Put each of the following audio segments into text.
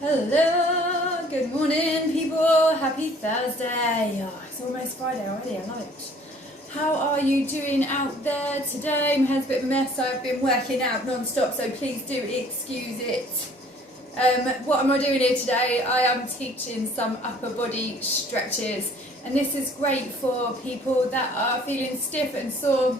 Hello, good morning people, happy Thursday. Oh, it's almost Friday already, I love it. How are you doing out there today? My head's a bit of a mess, I've been working out non-stop, so please do excuse it. What am I doing here today? I am teaching some upper body stretches, and this is great for people that are feeling stiff and sore,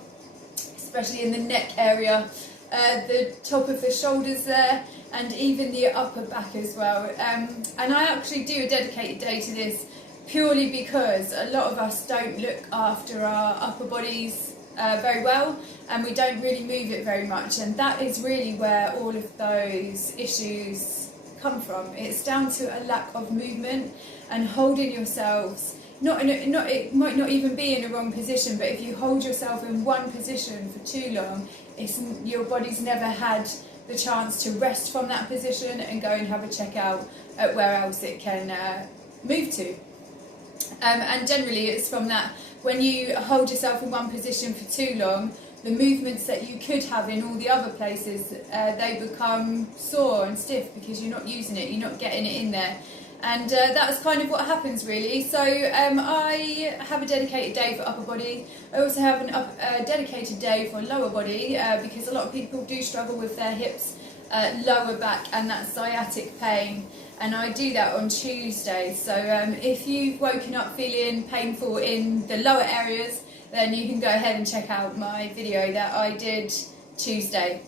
especially in the neck area, the top of the shoulders there, and even the upper back as well. And I actually do a dedicated day to this purely because a lot of us don't look after our upper bodies very well, and we don't really move it very much, and that is really where all of those issues come from. It's down to a lack of movement and holding yourselves. It might not even be in a wrong position, but if you hold yourself in one position for too long, your body's never had the chance to rest from that position and go and have a check out at where else it can move to. And generally it's from that, when you hold yourself in one position for too long, the movements that you could have in all the other places, they become sore and stiff because you're not using it, you're not getting it in there. And that's kind of what happens really. So I have a dedicated day for upper body. I also have a dedicated day for lower body because a lot of people do struggle with their hips, lower back and that sciatic pain. And I do that on Tuesday. So if you've woken up feeling painful in the lower areas, then you can go ahead and check out my video that I did Tuesday.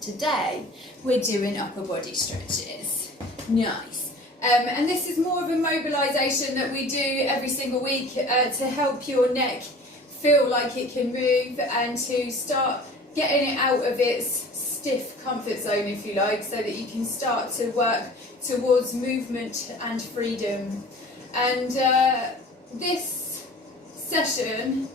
Today we're doing upper body stretches. Nice. And this is more of a mobilisation that we do every single week to help your neck feel like it can move and to start getting it out of its stiff comfort zone, if you like, so that you can start to work towards movement and freedom. And this session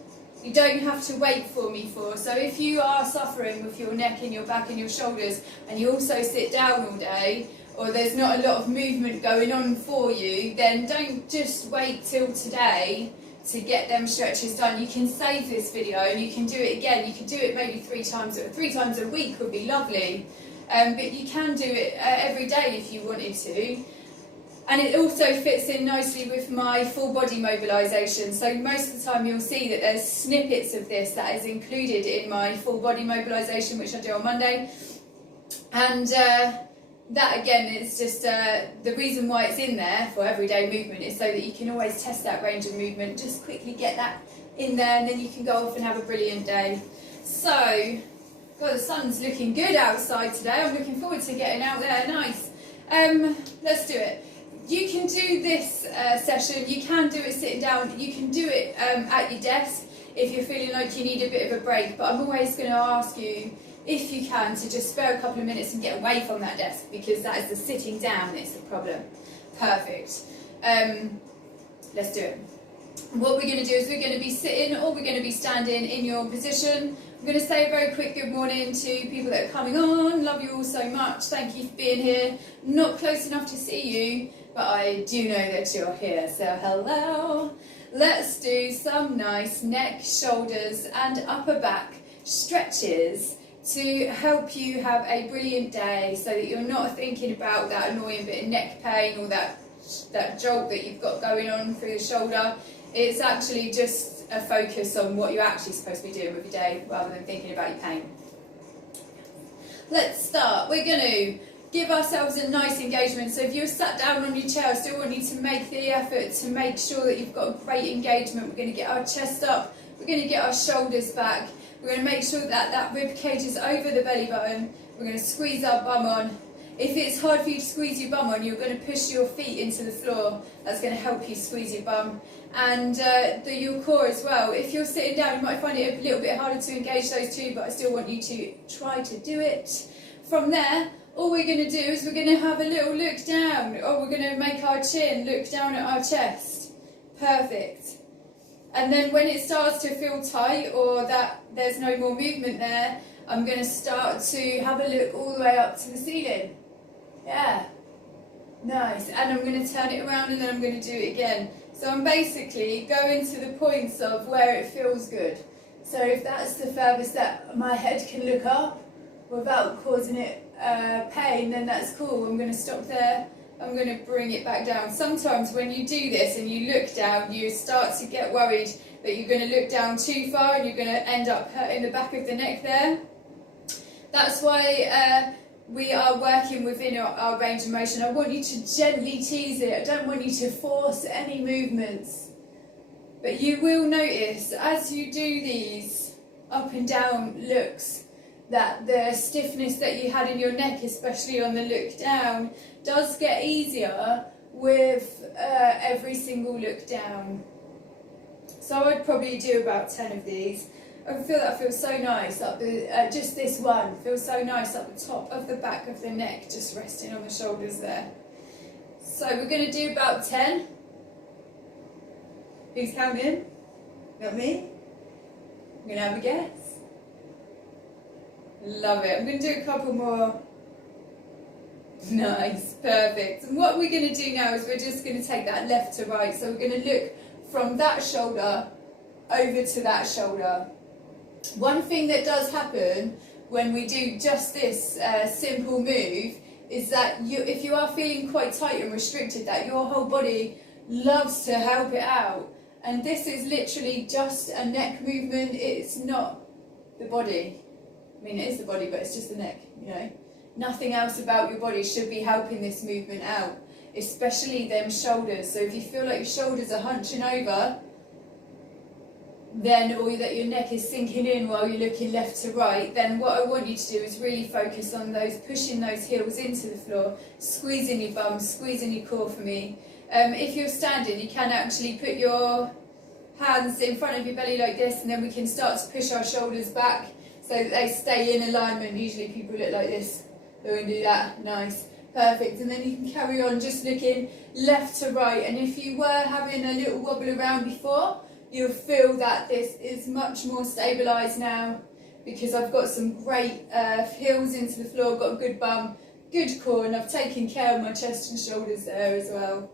you don't have to wait for me for. So if you are suffering with your neck and your back and your shoulders and you also sit down all day, or there's not a lot of movement going on for you, then don't just wait till today to get them stretches done. You can save this video and you can do it again. You can do it maybe three times a week would be lovely. But you can do it every day if you wanted to. And it also fits in nicely with my full body mobilisation. So most of the time you'll see that there's snippets of this that is included in my full body mobilisation, which I do on Monday. And that again is just the reason why it's in there for everyday movement is so that you can always test that range of movement. Just quickly get that in there and then you can go off and have a brilliant day. So, God, the sun's looking good outside today. I'm looking forward to getting out there. Nice. Let's do it. You can do this session, you can do it sitting down, you can do it at your desk if you're feeling like you need a bit of a break, but I'm always going to ask you, if you can, to just spare a couple of minutes and get away from that desk, because that is the sitting down that's the problem. Perfect. Let's do it. What we're going to do is we're going to be sitting or we're going to be standing in your position. I'm going to say a very quick good morning to people that are coming on. Love you all so much. Thank you for being here. Not close enough to see you, but I do know that you're here. So hello. Let's do some nice neck, shoulders and upper back stretches to help you have a brilliant day, so that you're not thinking about that annoying bit of neck pain or that jolt that you've got going on through the shoulder. It's actually just a focus on what you're actually supposed to be doing with your day rather than thinking about your pain. Let's start. We're going to give ourselves a nice engagement. So if you're sat down on your chair, I still want you to make the effort to make sure that you've got a great engagement. We're going to get our chest up, we're going to get our shoulders back. We're going to make sure that that rib cage is over the belly button. We're going to squeeze our bum on. If it's hard for you to squeeze your bum on, you're going to push your feet into the floor. That's going to help you squeeze your bum. And your core as well. If you're sitting down, you might find it a little bit harder to engage those two, but I still want you to try to do it. From there, all we're going to do is we're going to have a little look down, or we're going to make our chin look down at our chest. Perfect. And then when it starts to feel tight or that there's no more movement there, I'm going to start to have a look all the way up to the ceiling. Yeah. Nice. And I'm going to turn it around and then I'm going to do it again. So I'm basically going to the points of where it feels good. So if that's the furthest that my head can look up without causing it pain, then that's cool. I'm going to stop there I'm going to bring it back down. Sometimes when you do this and you look down, you start to get worried that you're going to look down too far and you're going to end up hurting the back of the neck there. That's why we are working within our range of motion. I want you to gently tease it. I don't want you to force any movements. But you will notice as you do these up and down looks that the stiffness that you had in your neck, especially on the look down, does get easier with every single look down. So I'd probably do about 10 of these. I feel that feels so nice up the, just this one feels so nice up the top of the back of the neck, just resting on the shoulders there. So we're going to do about 10. Who's counting? Not me? I'm going to have a guess. Love it. I'm going to do a couple more. Nice, perfect. And what we're going to do now is we're just going to take that left to right. So we're going to look from that shoulder over to that shoulder. One thing that does happen when we do just this simple move is that if you are feeling quite tight and restricted, that your whole body loves to help it out. And this is literally just a neck movement. It's not the body. I mean, it is the body, but it's just the neck, you know. Nothing else about your body should be helping this movement out, especially them shoulders. So if you feel like your shoulders are hunching over, then, or that your neck is sinking in while you're looking left to right, then what I want you to do is really focus on those, pushing those heels into the floor, squeezing your bum, squeezing your core for me. If you're standing, you can actually put your hands in front of your belly like this, and then we can start to push our shoulders back so that they stay in alignment. Usually people look like this. So we're going to do that. Nice. Perfect. And then you can carry on just looking left to right. And if you were having a little wobble around before, you'll feel that this is much more stabilised now, because I've got some great heels into the floor, got a good bum, good core, and I've taken care of my chest and shoulders there as well.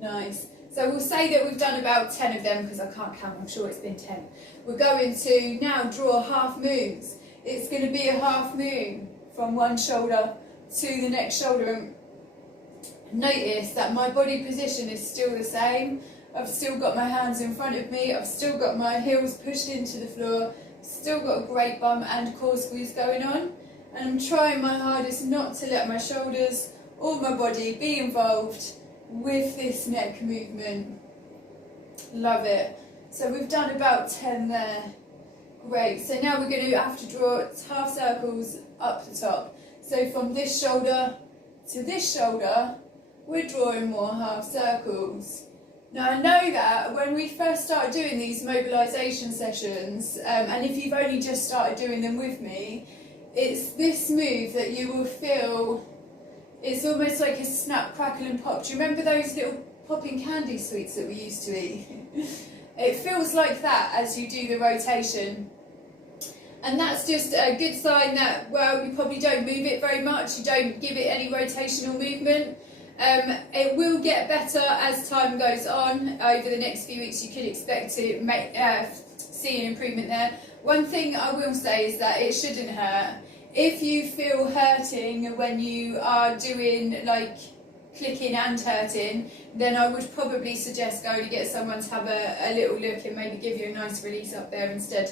Nice. So we'll say that we've done about 10 of them, because I can't count, I'm sure it's been 10. We're going to now draw half moons. It's going to be a half moon from one shoulder to the next shoulder. And notice that my body position is still the same. I've still got my hands in front of me, I've still got my heels pushed into the floor, still got a great bum and core squeeze going on. And I'm trying my hardest not to let my shoulders or my body be involved with this neck movement. Love it. So we've done about 10 there. Great. So now we're going to have to draw half circles up the top. So from this shoulder to this shoulder, we're drawing more half circles. Now I know that when we first started doing these mobilisation sessions, and if you've only just started doing them with me, it's this move that you will feel, it's almost like a snap, crackle and pop. Do you remember those little popping candy sweets that we used to eat? It feels like that as you do the rotation. And that's just a good sign that, well, you probably don't move it very much, you don't give it any rotational movement. It will get better as time goes on. Over the next few weeks you could expect to see an improvement there. One thing I will say is that it shouldn't hurt. If you feel hurting when you are doing like clicking and hurting, then I would probably suggest going to get someone to have a little look and maybe give you a nice release up there instead.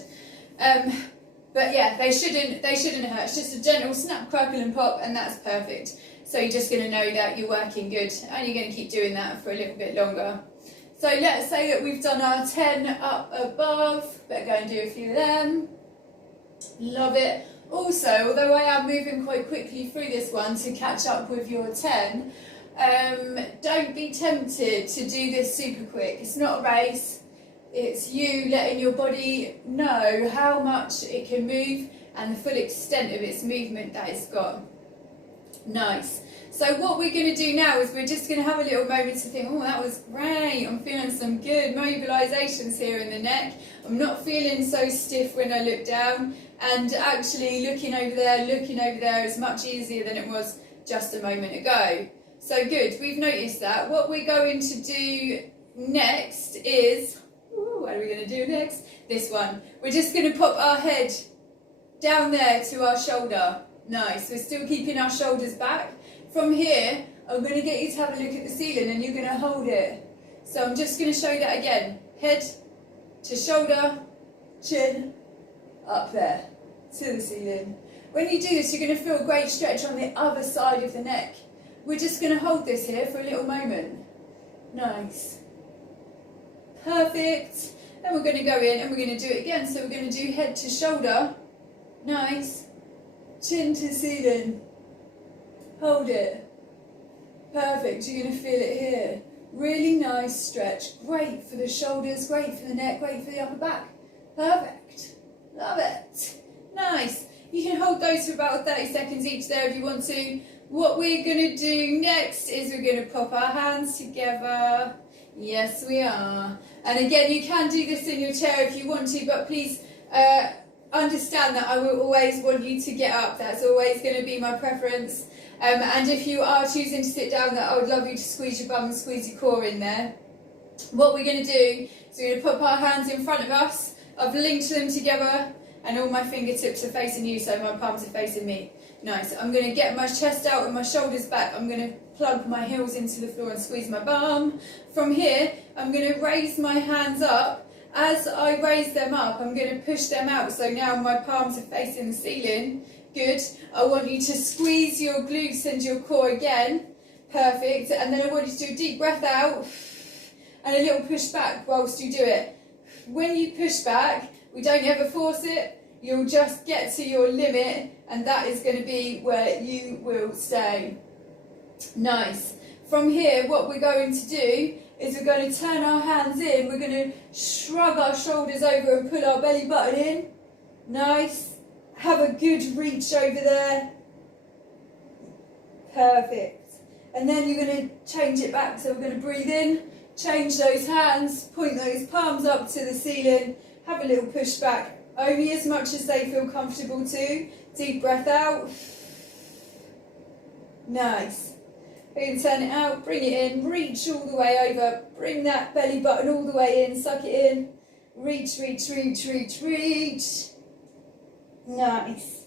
But yeah, they shouldn't hurt. It's just a gentle snap, crackle and pop, and that's perfect. So you're just going to know that you're working good, and you're going to keep doing that for a little bit longer. So let's say that we've done our 10 up above. Better go and do a few of them. Love it. Also, although I am moving quite quickly through this one to catch up with your 10, don't be tempted to do this super quick. It's not a race. It's you letting your body know how much it can move and the full extent of its movement that it's got. Nice. So what we're going to do now is we're just going to have a little moment to think, oh, that was great. I'm feeling some good mobilisations here in the neck. I'm not feeling so stiff when I look down. And actually looking over there is much easier than it was just a moment ago. So good, we've noticed that. What we're going to do next is, what are we going to do next? This one. We're just going to pop our head down there to our shoulder. Nice, we're still keeping our shoulders back. From here, I'm going to get you to have a look at the ceiling and you're going to hold it. So I'm just going to show you that again. Head to shoulder, chin, up there, to the ceiling. When you do this, you're going to feel a great stretch on the other side of the neck. We're just going to hold this here for a little moment. Nice. Perfect. And we're going to go in and we're going to do it again. So we're going to do head to shoulder. Nice. Chin to ceiling. Hold it. Perfect. You're going to feel it here. Really nice stretch. Great for the shoulders, great for the neck, great for the upper back. Perfect. Love it. Nice. You can hold those for about 30 seconds each there if you want to. What we're going to do next is we're going to pop our hands together. Yes, we are. And again, you can do this in your chair if you want to, but please understand that I will always want you to get up. That's always going to be my preference. And if you are choosing to sit down, that I would love you to squeeze your bum and squeeze your core in there. What we're going to do is we're going to pop our hands in front of us. I've linked them together and all my fingertips are facing you, so my palms are facing me. Nice. I'm going to get my chest out and my shoulders back. I'm going to plug my heels into the floor and squeeze my bum. From here, I'm going to raise my hands up. As I raise them up, I'm going to push them out. So now my palms are facing the ceiling. Good. I want you to squeeze your glutes and your core again. Perfect. And then I want you to do a deep breath out and a little push back whilst you do it. When you push back, we don't ever force it. You'll just get to your limit and that is going to be where you will stay. Nice. From here, what we're going to do is we're going to turn our hands in. We're going to shrug our shoulders over and pull our belly button in. Nice. Have a good reach over there. Perfect. And then you're going to change it back. So we're going to breathe in, change those hands, point those palms up to the ceiling, have a little push back, only as much as they feel comfortable to. Deep breath out. Nice. We're going to turn it out, bring it in, reach all the way over, bring that belly button all the way in, suck it in, reach, reach, reach, reach, reach. Nice.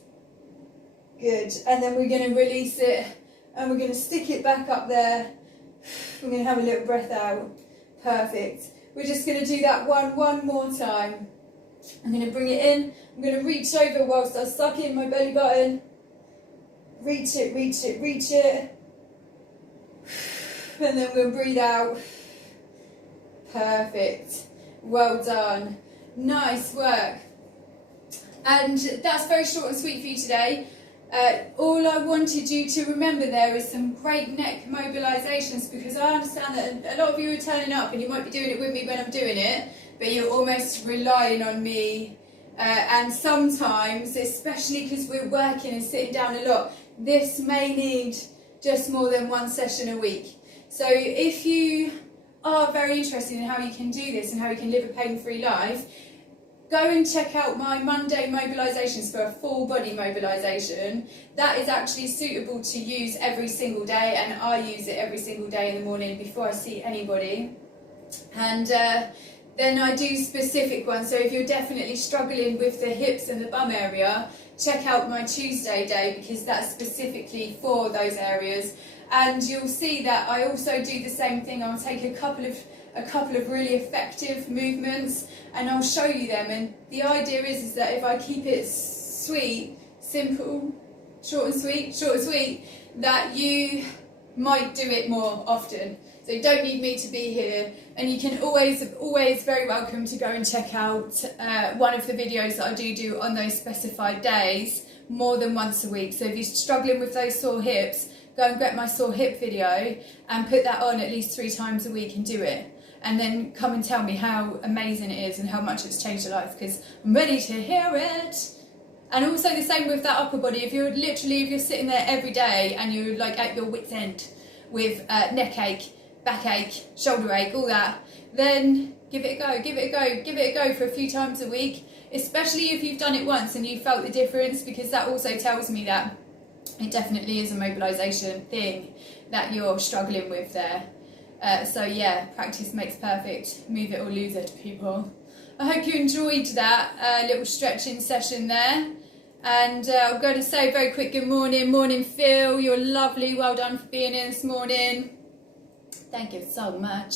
Good. And then we're going to release it and we're going to stick it back up there. We're going to have a little breath out. Perfect. We're just going to do that one more time. I'm going to bring it in. I'm going to reach over whilst I suck in my belly button. Reach it, reach it, reach it. And then we'll breathe out. Perfect. Well done. Nice work. And that's very short and sweet for you today. All I wanted you to remember there is some great neck mobilisations, because I understand that a lot of you are turning up and you might be doing it with me when I'm doing it, but you're almost relying on me. And sometimes, especially because we're working and sitting down a lot, this may need just more than one session a week. So if you are very interested in how you can do this and how you can live a pain-free life, go and check out my Monday mobilisations for a full body mobilisation. That is actually suitable to use every single day, and I use it every single day in the morning before I see anybody. And then I do specific ones. So if you're definitely struggling with the hips and the bum area, check out my Tuesday day, because that's specifically for those areas. And you'll see that I also do the same thing. I'll take a couple of really effective movements and I'll show you them. And the idea is that if I keep it sweet, simple, short and sweet, that you might do it more often. So you don't need me to be here, and you can always very welcome to go and check out one of the videos that I do on those specified days more than once a week. So if you're struggling with those sore hips, go and get my sore hip video and put that on at least 3 times a week and do it. And then come and tell me how amazing it is and how much it's changed your life, because I'm ready to hear it. And also the same with that upper body. If you're sitting there every day and you're like at your wit's end with neck ache, backache, shoulder ache, all that, then give it a go for a few times a week, especially if you've done it once and you felt the difference, because that also tells me that it definitely is a mobilisation thing that you're struggling with there. So yeah, practice makes perfect. Move it or lose it, people. I hope you enjoyed that little stretching session there. And I'm going to say a very quick good morning Phil, you're lovely, well done for being here this morning, thank you so much.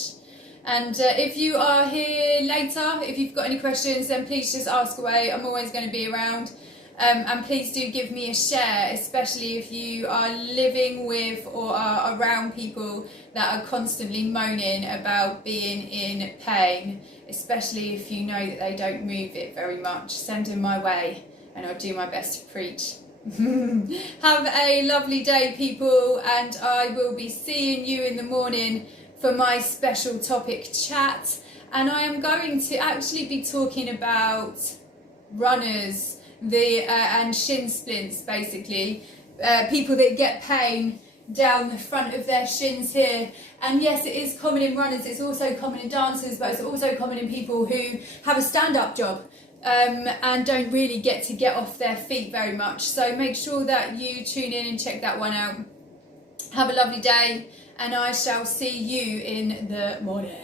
And if you are here later, if you've got any questions, then please just ask away, I'm always going to be around. And please do give me a share, especially if you are living with or are around people that are constantly moaning about being in pain, especially if you know that they don't move it very much. Send them my way and I'll do my best to preach. Have a lovely day, people, and I will be seeing you in the morning for my special topic chat. And I am going to actually be talking about runners, and shin splints, basically, people that get pain down the front of their shins here. And yes, it is common in runners, it's also common in dancers, but it's also common in people who have a stand-up job and don't really get off their feet very much. So make sure that you tune in and check that one out. Have a lovely day, and I shall see you in the morning.